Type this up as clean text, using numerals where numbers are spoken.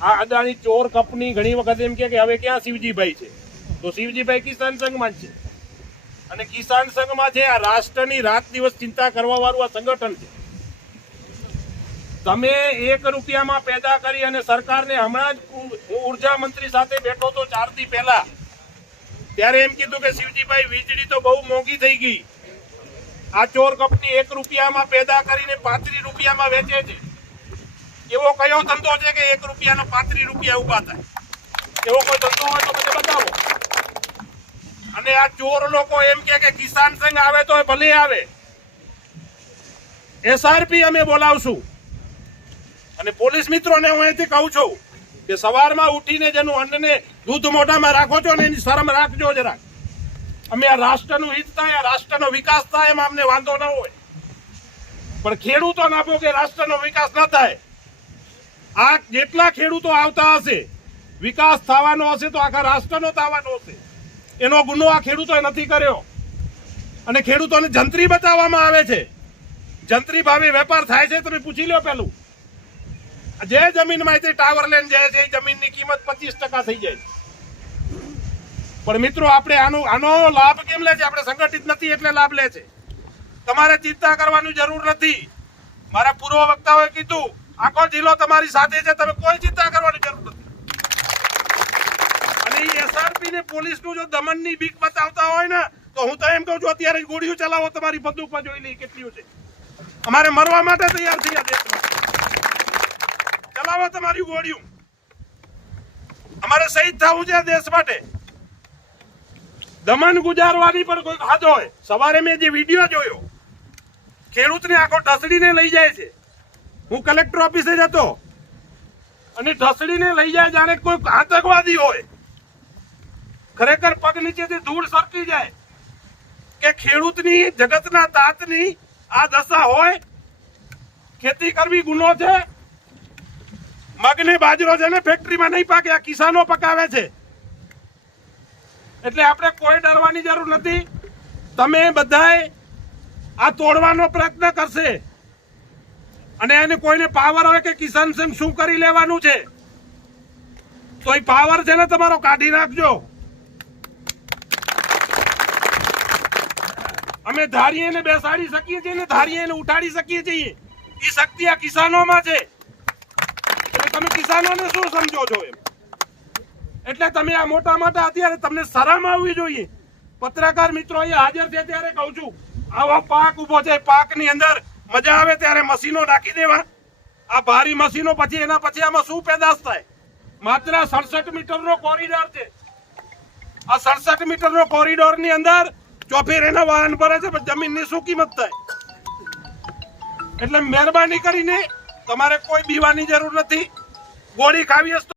આ અદાણી ચોર કંપની ઘણી વખત એમ કે હવે ક્યાં શિવજીભાઈ છે, તો શિવજીભાઈ કિસાન સંઘમાં જ છે. અને કિસાન સંઘમાં છે આ રાષ્ટ્રની રાત દિવસ ચિંતા કરવા વાળું આ સંગઠન છે. તમે 1 રૂપિયામાં પેદા કરી અને સરકારને હમણાં જ હું ઉર્જા મંત્રી સાથે બેઠો તો 4 દી પહેલા, ત્યારે એમ કીધું કે શિવજીભાઈ વીજળી તો બહુ મોંઘી થઈ ગઈ, આ ચોર કંપની 1 રૂપિયામાં પેદા કરીને 35 રૂપિયામાં વેચે છે. એવો કયો ધંધો છે કે 1 રૂપિયાનો 35 રૂપિયા ઉભા થાય? એવો કોઈ ધંધો હોય તો મને બતાવો. અને આ ચોર લોકો એમ કે કિસાન સંઘ આવે તો ભલે આવે, SRP અમે બોલાવશું. અને પોલીસ મિત્રોને હું અહીંથી કહું છું કે સવારમાં ઉઠીને જેનું અન્નને દૂધ મોઢામાં રાખો છો ને એની શરમ રાખજો જરાક. અમે આ રાષ્ટ્રનું હિત થાય, રાષ્ટ્રનો વિકાસ થાય એમાં અમને વાંધો ન હોય, પણ ખેડૂતો આપો કે રાષ્ટ્રનો વિકાસ ન થાય. આ જેટલા ખેડૂતો આવતા હશે, વિકાસ થવાનો હશે તો આખા રાષ્ટ્રનો થવાનો હશે. એનો ગુનો આ ખેડૂતોએ નથી કર્યો. અને ખેડૂતોને જંત્રી બતાવવામાં આવે છે. જંત્રી ભાવે વેપાર થાય છે, તમે પૂછી લો. પેલું જે જમીનમાં ટાવર લેન્ડ જાય છે એ જમીનની કિંમત 25% થઈ જાય. પણ મિત્રો આપણે આનો લાભ કેમ લે છે? આપણે સંગઠિત નથી એટલે લાભ લે છે. તમારે ચિંતા કરવાની જરૂર નથી. મારા પૂર્વ વક્તાઓએ કીધું આખો જિલ્લો તમારી સાથે છે, તમે કોઈ ચિંતા કરવાની જરૂર નથી. અને એ SRP ને પોલીસનું જો દમનની બીક બતાવતા હોય ને તો હું તો એમ કહું છું અત્યારે ગોળીઓ ચલાવો, તમારી બંદૂક પર જોઈ લઈ કેટલી છે. અમારે મરવા માટે તૈયાર થઈ દેશમાં. ચલાવો તમારી ગોળીઓ. અમારે શહીદ થવું છે દેશ માટે. દમન ગુજારવાની પણ કોઈ હાદ હોય. સવારે મેં જે વિડીયો જોયો, ખેડૂતને આખો ઢસડીને લઈ જાય છે. હું કલેક્ટર ઓફિસે જતો અને ઢસડીને લઈ જાય જાણે કોઈ આતંકવાદી હોય. ખરેખર પગ નીચેથી ધૂળ સરકી જાય કે ખેડૂતની, જગતના તાતની આ દશા હોય. ખેતી કરવી ગુનો છે. મગને બાજરો છે ને ફેક્ટરીમાં નહીં પાકે, આ કિસાનો પકાવે છે. એટલે આપણે કોઈ ડરવાની જરૂર નથી. તમે બધાય આ તોડવાનો પ્રયત્ન કરશે અને એને કોઈને પાવર હોય કે કિસાન સંઘ શું કરી લેવાનું છે તો એ પાવર છે ને તમારો કાઢી નાખજો. અમે ધારીએ ને બેસાડી શકીએ છીએ ને ધારીએ ને ઉઠાડી શકીએ છીએ. એ શક્તિ આ કિસાનોમાં છે. તમે કિસાનોને શું સમજો છો એમ? એટલે તમે આ મોટા અત્યારે તમને શરમ આવવી જોઈએ. પત્રકાર મિત્રો અહીંયા હાજર છે ત્યારે કહું છું, આવો પાક ઉભો છે, પાકની અંદર મજા આવે ત્યારે મશીનો નાખી દેવા. આ ભારી મશીનો પછી એના પછી આમાં શું પેદાશ થાય? માત્ર 67 મીટરનો કોરિડોર છે. આ 67 મીટરનો કોરિડોરની અંદર ચોફેર એના વાહન ભરે છે, પણ જમીનની શું કિંમત થાય? એટલે મહેરબાની કરીને તમારે કોઈ બીવાની જરૂર નથી. ગોળી ખાવી હશે